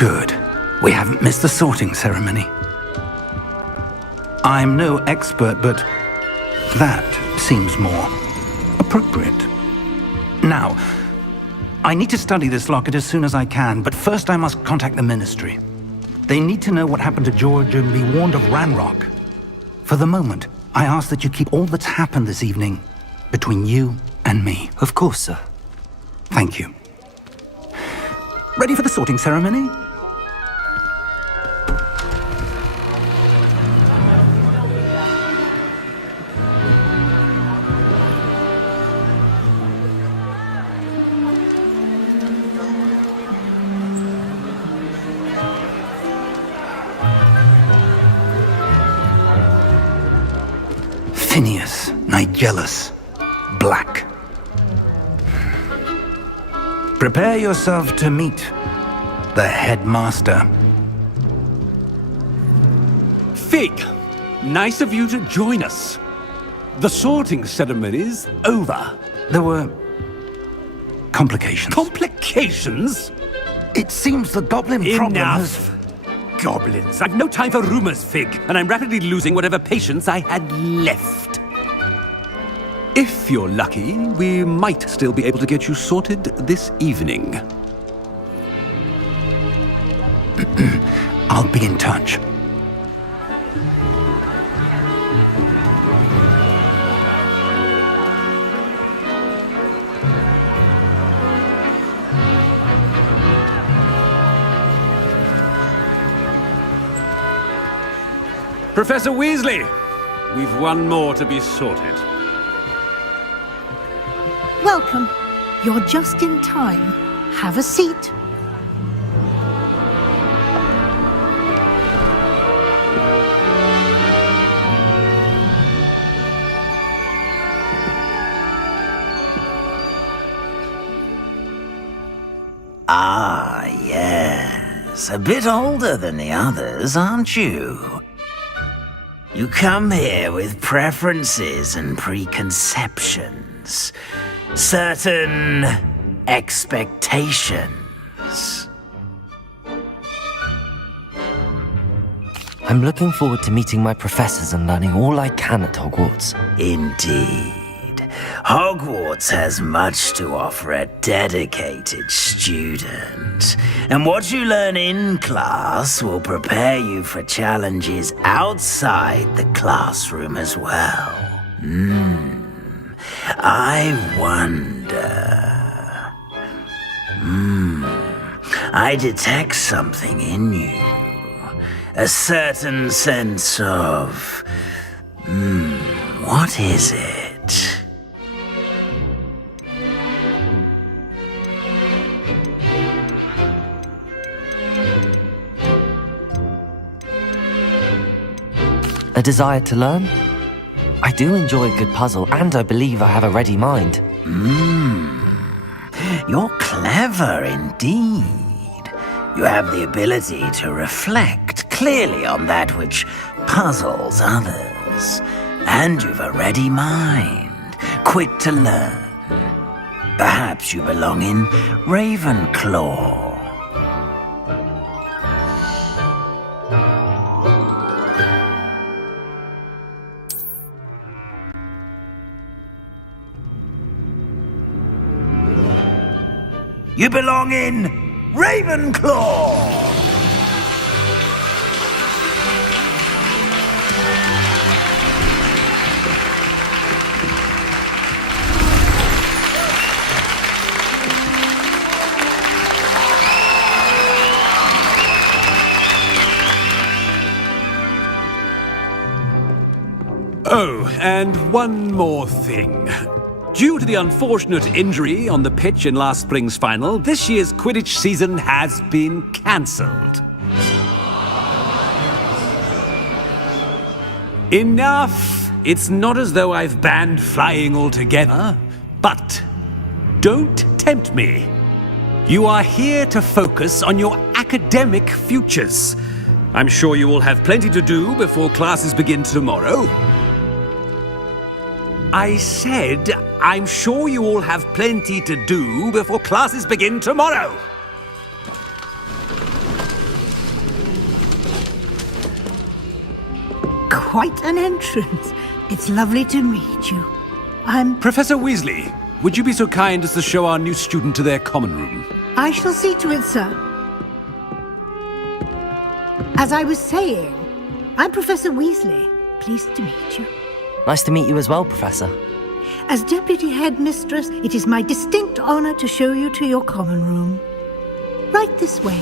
Good. We haven't missed the sorting ceremony. I'm no expert, but that seems more appropriate. Now, I need to study this locket as soon as I can, but first I must contact the Ministry. They need to know what happened to George and be warned of Ranrock. For the moment, I ask that you keep all that's happened this evening between you and me. Of course, sir. Thank you. Ready for the sorting ceremony? Phineas, Nigellus, Black. Prepare yourself to meet the headmaster. Fig, nice of you to join us. The sorting ceremony's over. There were complications. Complications? It seems the goblin problem has... Enough! Goblins. I've no time for rumors, Fig, and I'm rapidly losing whatever patience I had left. If you're lucky, we might still be able to get you sorted this evening. I'll be in touch. Professor Weasley, we've one more to be sorted. Welcome. You're just in time. Have a seat. Ah, yes. A bit older than the others, aren't you? You come here with preferences and preconceptions. Certain expectations. I'm looking forward to meeting my professors and learning all I can at Hogwarts. Indeed. Hogwarts has much to offer a dedicated student. And what you learn in class will prepare you for challenges outside the classroom as well. I wonder... I detect something in you. A certain sense of... what is it? A desire to learn? I do enjoy a good puzzle, and I believe I have a ready mind. You're clever indeed. You have the ability to reflect clearly on that which puzzles others. And you've a ready mind, quick to learn. Perhaps you belong in Ravenclaw. You belong in Ravenclaw! Oh, and one more thing. Due to the unfortunate injury on the pitch in last spring's final, this year's Quidditch season has been cancelled. Enough! It's not as though I've banned flying altogether, but don't tempt me. You are here to focus on your academic futures. I'm sure you will have plenty to do before classes begin tomorrow. I said, I'm sure you all have plenty to do before classes begin tomorrow. quite an entrance. It's lovely to meet you. Professor Weasley, would you be so kind as to show our new student to their common room? I shall see to it, sir. As I was saying, I'm Professor Weasley. Pleased to meet you. Nice to meet you as well, Professor. As Deputy Headmistress, it is my distinct honor to show you to your common room. Right this way.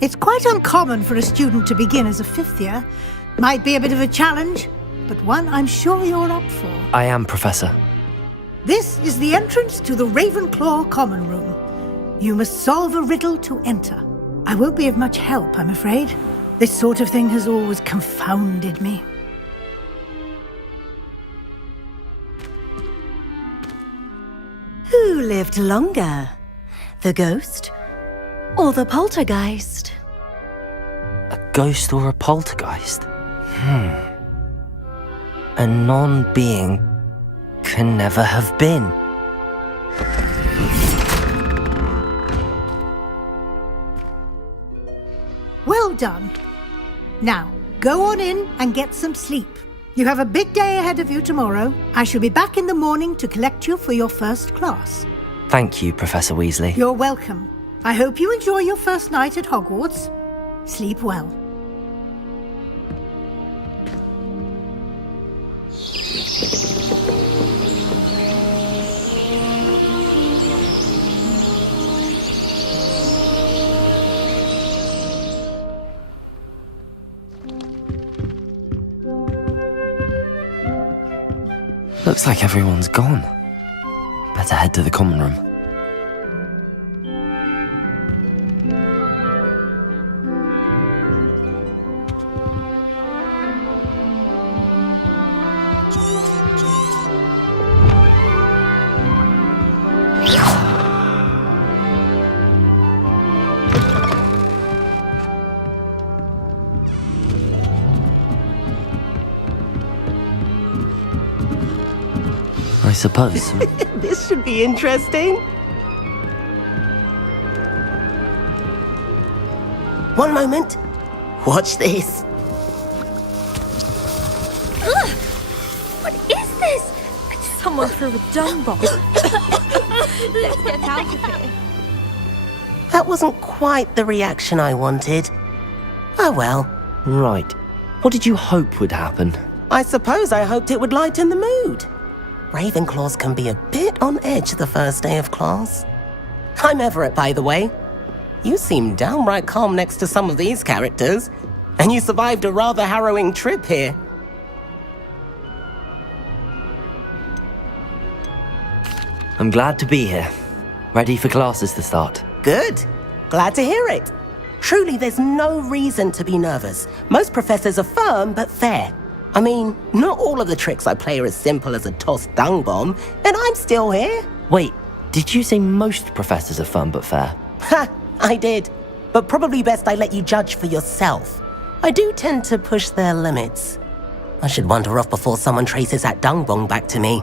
It's quite uncommon for a student to begin as a fifth year. Might be a bit of a challenge, but one I'm sure you're up for. I am, Professor. This is the entrance to the Ravenclaw common room. You must solve a riddle to enter. I won't be of much help, I'm afraid. This sort of thing has always confounded me. Who lived longer? The ghost or the poltergeist? A ghost or a poltergeist? A non-being can never have been. Well done. Now, go on in and get some sleep. You have a big day ahead of you tomorrow. I shall be back in the morning to collect you for your first class. Thank you, Professor Weasley. You're welcome. I hope you enjoy your first night at Hogwarts. Sleep well. Looks like everyone's gone. Better head to the common room. I suppose. This should be interesting. One moment. Watch this. What is this? Someone threw a dung bomb. Let's get out of here. That wasn't quite the reaction I wanted. Oh well. Right. What did you hope would happen? I suppose I hoped it would lighten the mood. Ravenclaws can be a bit on edge the first day of class. I'm Everett, by the way. You seem downright calm next to some of these characters, and you survived a rather harrowing trip here. I'm glad to be here. Ready for classes to start. Good. Glad to hear it. Truly, there's no reason to be nervous. Most professors are firm but fair. I mean, not all of the tricks I play are as simple as a tossed dung bomb, and I'm still here. Wait, did you say most professors are fun but fair? Ha, I did. But probably best I let you judge for yourself. I do tend to push their limits. I should wander off before someone traces that dung bomb back to me.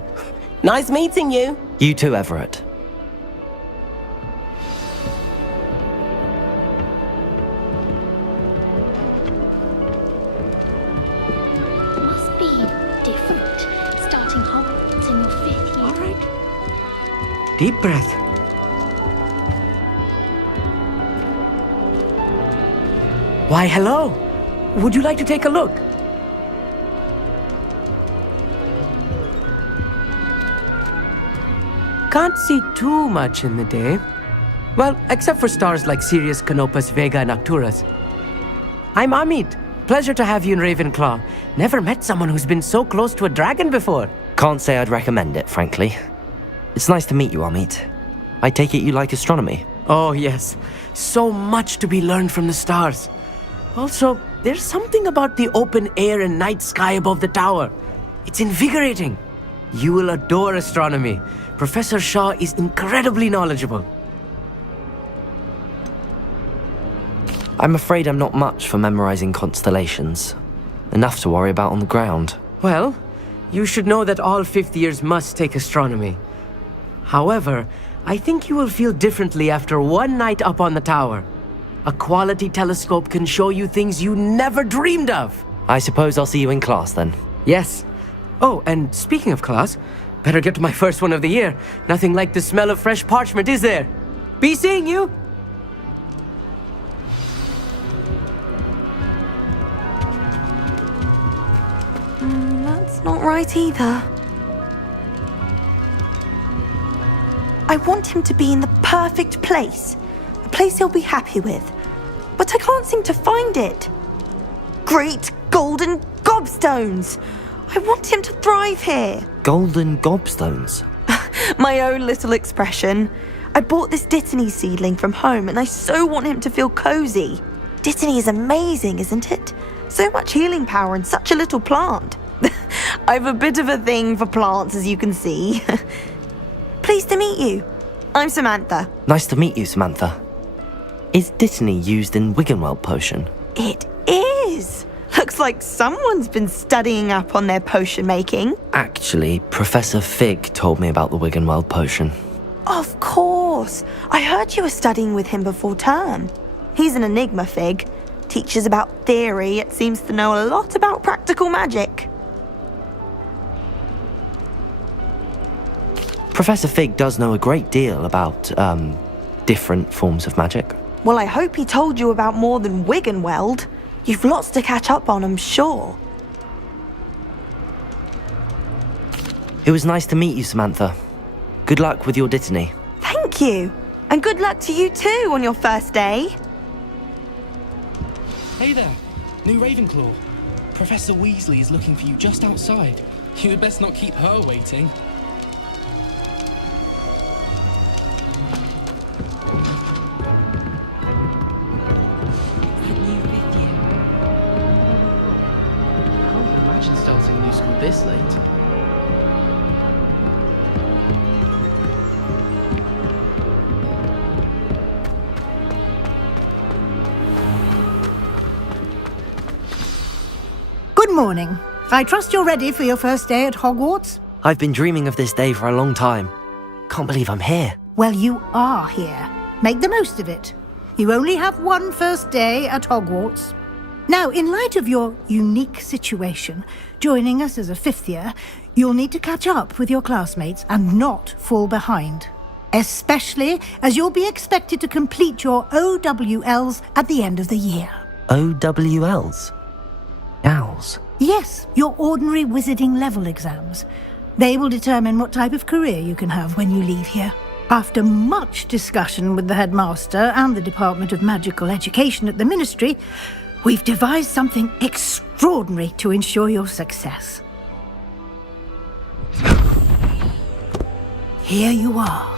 Nice meeting you. You too, Everett. Must be different, starting Hogwarts in your 5th year. All right. Deep breath. Why, hello. Would you like to take a look? Can't see too much in the day. Well, except for stars like Sirius, Canopus, Vega, and Arcturus. I'm Amit. Pleasure to have you in Ravenclaw. Never met someone who's been so close to a dragon before. Can't say I'd recommend it, frankly. It's nice to meet you, Amit. I take it you like astronomy. Oh, yes. So much to be learned from the stars. Also, there's something about the open air and night sky above the tower. It's invigorating. You will adore astronomy. Professor Shaw is incredibly knowledgeable. I'm afraid I'm not much for memorizing constellations. Enough to worry about on the ground. Well, you should know that all 5th years must take astronomy. However, I think you will feel differently after one night up on the tower. A quality telescope can show you things you never dreamed of. I suppose I'll see you in class then. Yes. Oh, and speaking of class, better get to my first one of the year. Nothing like the smell of fresh parchment, is there? Be seeing you! That's not right either. I want him to be in the perfect place. A place he'll be happy with. But I can't seem to find it. Great golden gobstones! I want him to thrive here. Golden gobstones? My own little expression. I bought this Dittany seedling from home and I so want him to feel cozy. Dittany is amazing, isn't it? So much healing power in such a little plant. I've a bit of a thing for plants, as you can see. Pleased to meet you. I'm Samantha. Nice to meet you, Samantha. Is Dittany used in Wiggenweld potion? It is. Looks like someone's been studying up on their potion making. Actually, Professor Fig told me about the Wiggenweld potion. Of course. I heard you were studying with him before term. He's an enigma, Fig. Teaches about theory, yet seems to know a lot about practical magic. Professor Fig does know a great deal about, different forms of magic. Well, I hope he told you about more than Wiggenweld. You've lots to catch up on, I'm sure. It was nice to meet you, Samantha. Good luck with your Dittany. Thank you. And good luck to you too on your first day. Hey there, new Ravenclaw. Professor Weasley is looking for you just outside. You had best not keep her waiting. Imagine starting a new school this late. Good morning. I trust you're ready for your first day at Hogwarts? I've been dreaming of this day for a long time. Can't believe I'm here. Well, you are here. Make the most of it. You only have one first day at Hogwarts. Now, in light of your unique situation, joining us as a fifth year, you'll need to catch up with your classmates and not fall behind. Especially as you'll be expected to complete your OWLs at the end of the year. OWLs? Owls? Yes, your ordinary wizarding level exams. They will determine what type of career you can have when you leave here. After much discussion with the headmaster and the Department of Magical Education at the Ministry, we've devised something extraordinary to ensure your success. Here you are.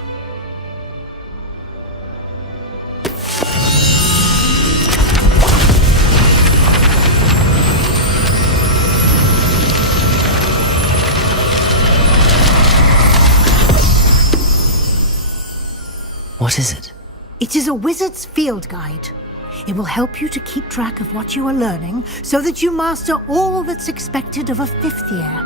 What is it? It is a wizard's field guide. It will help you to keep track of what you are learning so that you master all that's expected of a fifth year.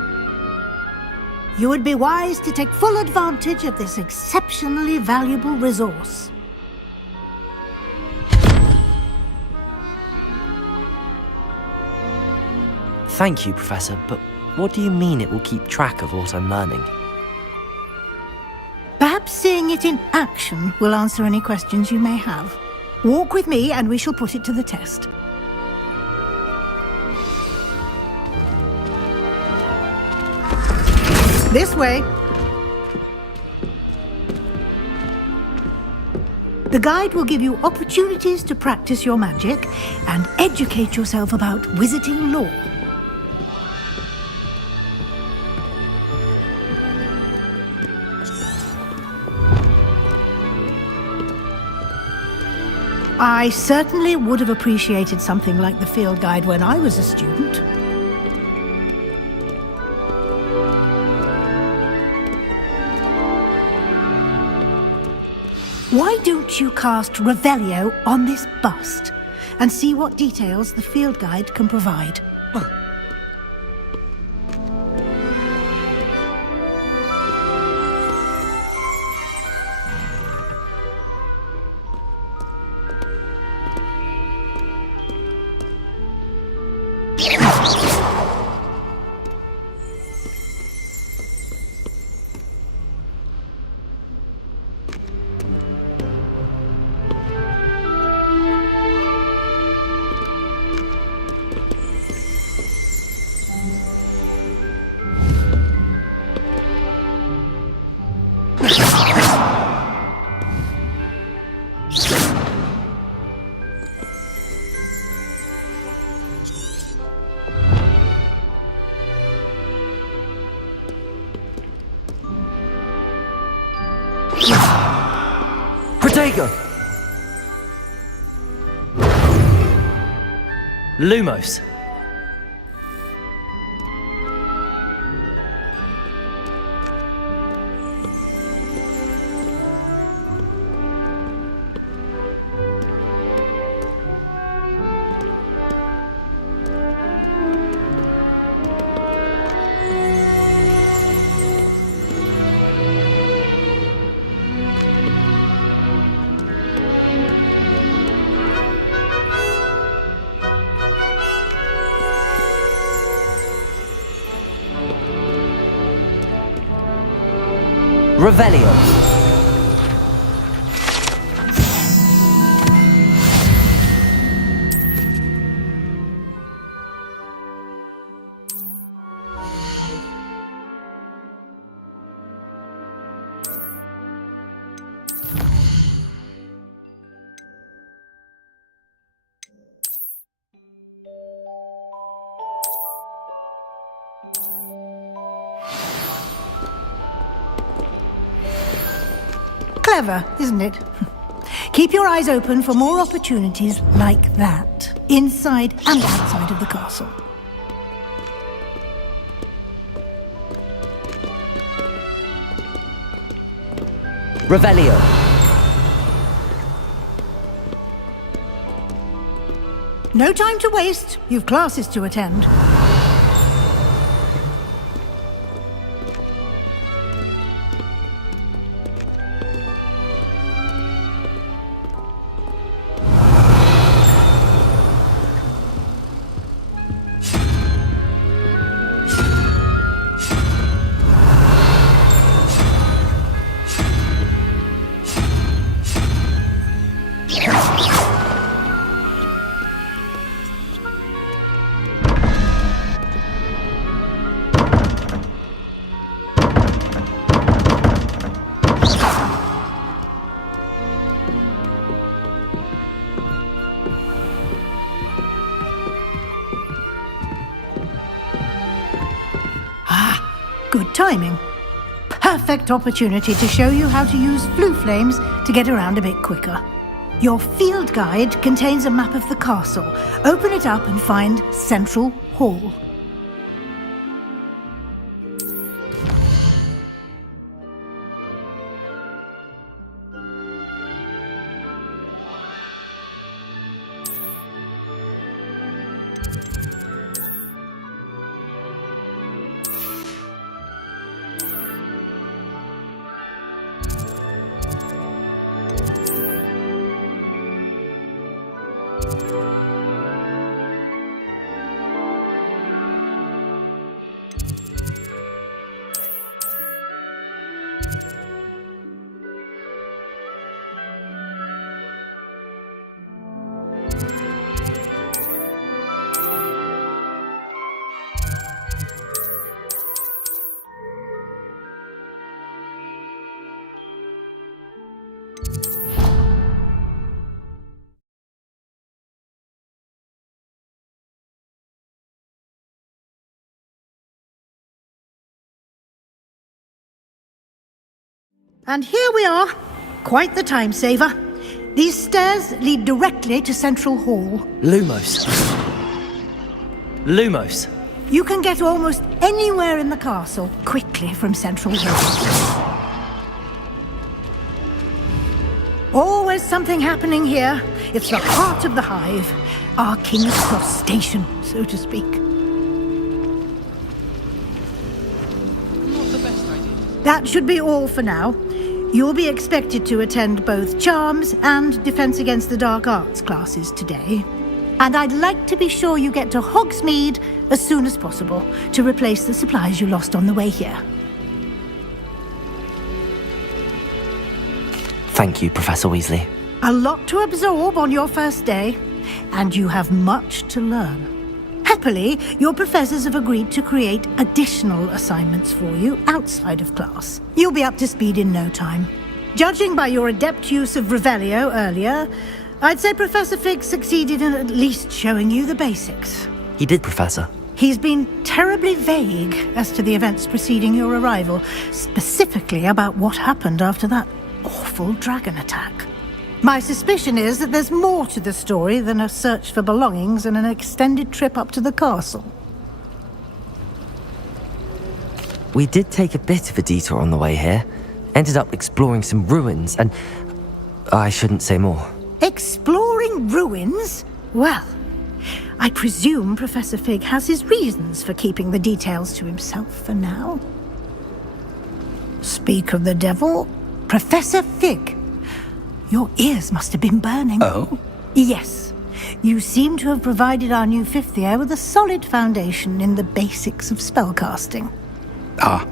You would be wise to take full advantage of this exceptionally valuable resource. Thank you, Professor, but what do you mean it will keep track of what I'm learning? Perhaps seeing it in action will answer any questions you may have. Walk with me and we shall put it to the test. This way. The guide will give you opportunities to practice your magic and educate yourself about wizarding lore. I certainly would have appreciated something like the field guide when I was a student. Why don't you cast Revelio on this bust and see what details the field guide can provide? Protego! Lumos. Revelio. Clever, isn't it? Keep your eyes open for more opportunities like that, inside and outside of the castle. Revelio. No time to waste. You've classes to attend. Good timing. Perfect opportunity to show you how to use flue flames to get around a bit quicker. Your field guide contains a map of the castle. Open it up and find Central Hall. And here we are. Quite the time saver. These stairs lead directly to Central Hall. Lumos. Lumos. You can get almost anywhere in the castle quickly from Central Hall. Always something happening here. It's the heart of the hive. Our King's Cross station, so to speak. Not the best idea. That should be all for now. You'll be expected to attend both Charms and Defense Against the Dark Arts classes today. And I'd like to be sure you get to Hogsmeade as soon as possible to replace the supplies you lost on the way here. Thank you, Professor Weasley. A lot to absorb on your first day, and you have much to learn. Happily, your professors have agreed to create additional assignments for you outside of class. You'll be up to speed in no time. Judging by your adept use of Revelio earlier, I'd say Professor Fig succeeded in at least showing you the basics. He did, Professor. He's been terribly vague as to the events preceding your arrival, specifically about what happened after that awful dragon attack. My suspicion is that there's more to the story than a search for belongings and an extended trip up to the castle. We did take a bit of a detour on the way here. Ended up exploring some ruins, and I shouldn't say more. Exploring ruins? Well, I presume Professor Fig has his reasons for keeping the details to himself for now. Speak of the devil, Professor Fig. Your ears must have been burning. Oh? Yes. You seem to have provided our new fifth year with a solid foundation in the basics of spellcasting. Ah,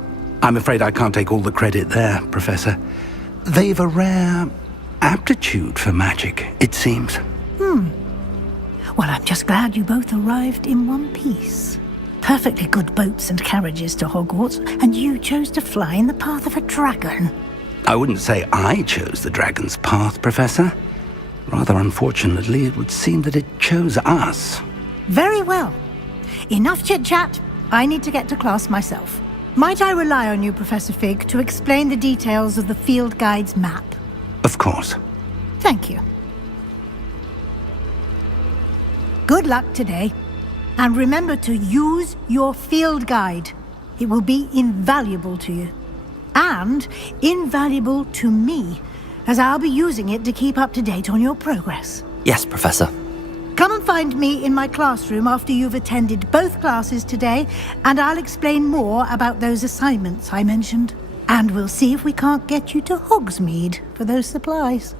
I'm afraid I can't take all the credit there, Professor. They've a rare aptitude for magic, it seems. Well, I'm just glad you both arrived in one piece. Perfectly good boats and carriages to Hogwarts, and you chose to fly in the path of a dragon. I wouldn't say I chose the dragon's path, Professor. Rather unfortunately, it would seem that it chose us. Very well. Enough chit-chat. I need to get to class myself. Might I rely on you, Professor Fig, to explain the details of the field guide's map? Of course. Thank you. Good luck today. And remember to use your field guide. It will be invaluable to you. And invaluable to me, as I'll be using it to keep up to date on your progress. Yes, Professor. Come and find me in my classroom after you've attended both classes today, and I'll explain more about those assignments I mentioned. And we'll see if we can't get you to Hogsmeade for those supplies.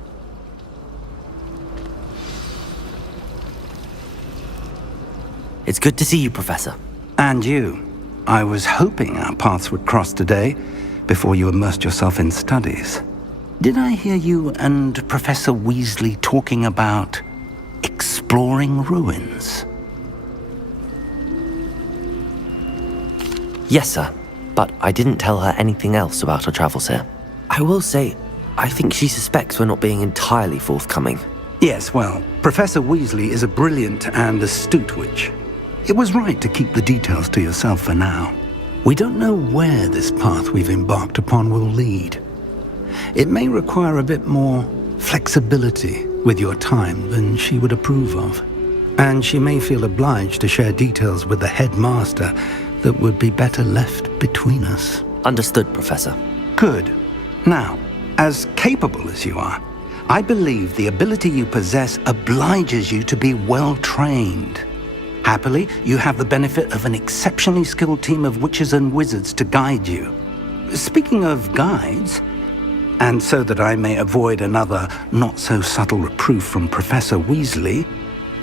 It's good to see you, Professor. And you. I was hoping our paths would cross today, before you immersed yourself in studies. Did I hear you and Professor Weasley talking about exploring ruins? Yes, sir. But I didn't tell her anything else about our travels here. I will say, I think she suspects we're not being entirely forthcoming. Yes, well, Professor Weasley is a brilliant and astute witch. It was right to keep the details to yourself for now. We don't know where this path we've embarked upon will lead. It may require a bit more flexibility with your time than she would approve of. And she may feel obliged to share details with the headmaster that would be better left between us. Understood, Professor. Good. Now, as capable as you are, I believe the ability you possess obliges you to be well trained. Happily, you have the benefit of an exceptionally skilled team of witches and wizards to guide you. Speaking of guides, and so that I may avoid another not-so-subtle reproof from Professor Weasley,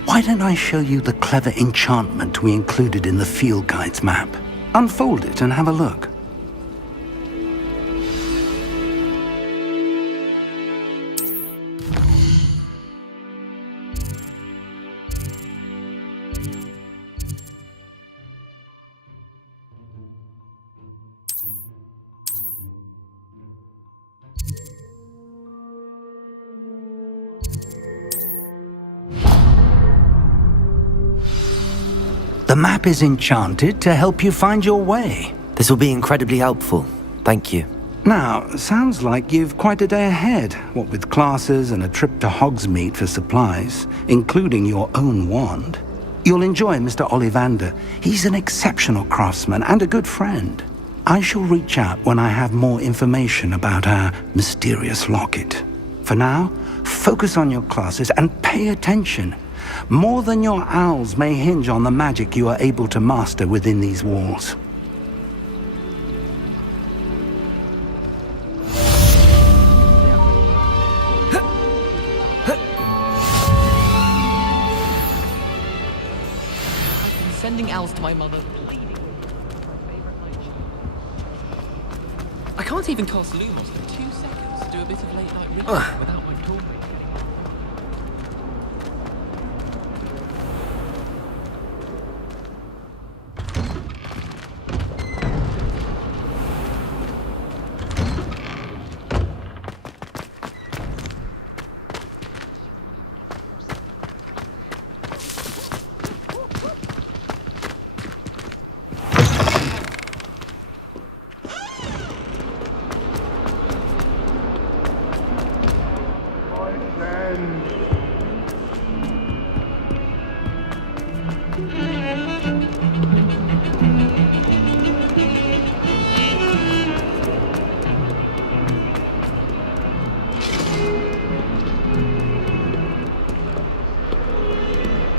why don't I show you the clever enchantment we included in the field guide's map? Unfold it and have a look. The map is enchanted to help you find your way. This will be incredibly helpful. Thank you. Now, sounds like you've quite a day ahead, what with classes and a trip to Hogsmeade for supplies, including your own wand. You'll enjoy Mr. Ollivander. He's an exceptional craftsman and a good friend. I shall reach out when I have more information about our mysterious locket. For now, focus on your classes and pay attention. More than your owls may hinge on the magic you are able to master within these walls. I'm sending owls to my mother, bleeding. I can't even cast Lumos in 2 seconds to do a bit of late-night reading without my talking.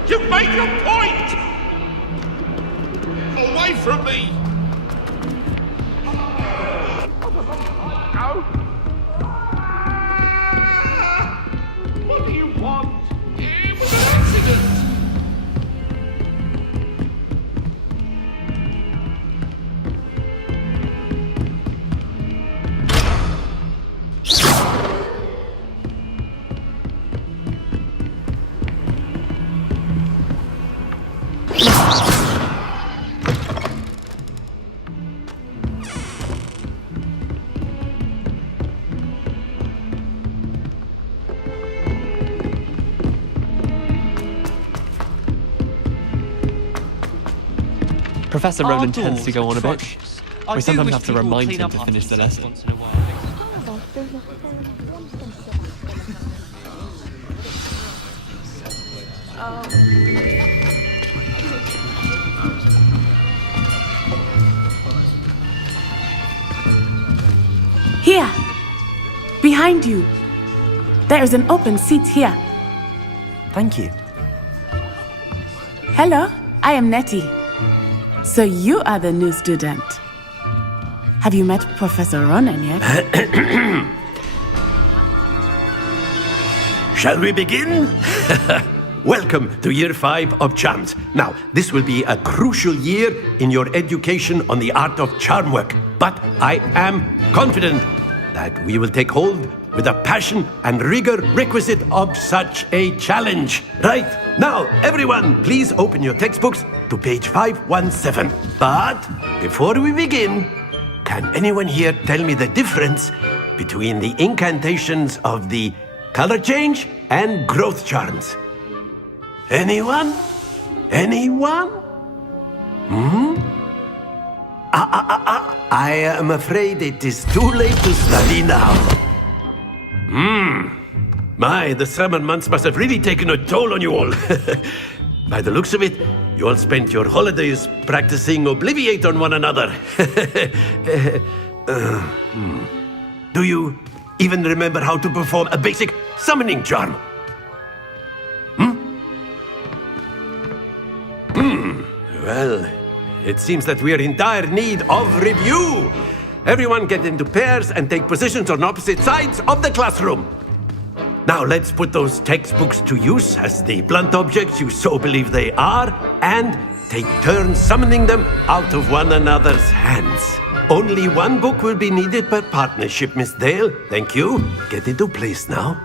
You've made your point! Away from me! What do you want? It was an accident! Professor Ronan tends to go on a bit. We sometimes have to remind him to finish the lesson. Here! Behind you! There is an open seat here. Thank you. Hello, I am Nettie. So you are the new student. Have you met Professor Ronan yet? Shall we begin? Welcome to Year 5 of Charms. Now, this will be a crucial year in your education on the art of charm work. But I am confident that we will take hold with the passion and rigor requisite of such a challenge. Right, now, everyone, please open your textbooks to page 517. But before we begin, can anyone here tell me the difference between the incantations of the color change and growth charms? Anyone? Anyone? I am afraid it is too late to study now. My, the summer months must have really taken a toll on you all. By the looks of it, you all spent your holidays practicing Obliviate on one another. Do you even remember how to perform a basic summoning charm? Well, it seems that we are in dire need of review. Everyone get into pairs and take positions on opposite sides of the classroom. Now let's put those textbooks to use as the blunt objects you so believe they are, and take turns summoning them out of one another's hands. Only one book will be needed per partnership, Miss Dale. Thank you. Get into place now.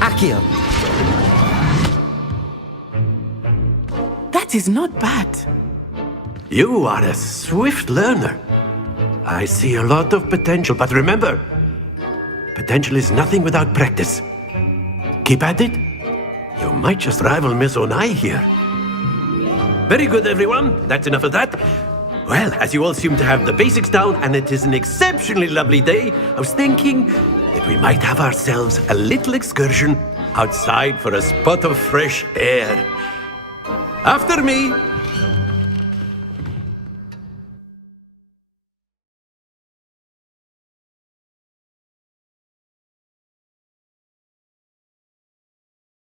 Accio. That is not bad. You are a swift learner. I see a lot of potential, but remember, potential is nothing without practice. Keep at it. You might just rival Miss Onai here. Very good, everyone. That's enough of that. Well, as you all seem to have the basics down, and it is an exceptionally lovely day, I was thinking that we might have ourselves a little excursion outside for a spot of fresh air. After me.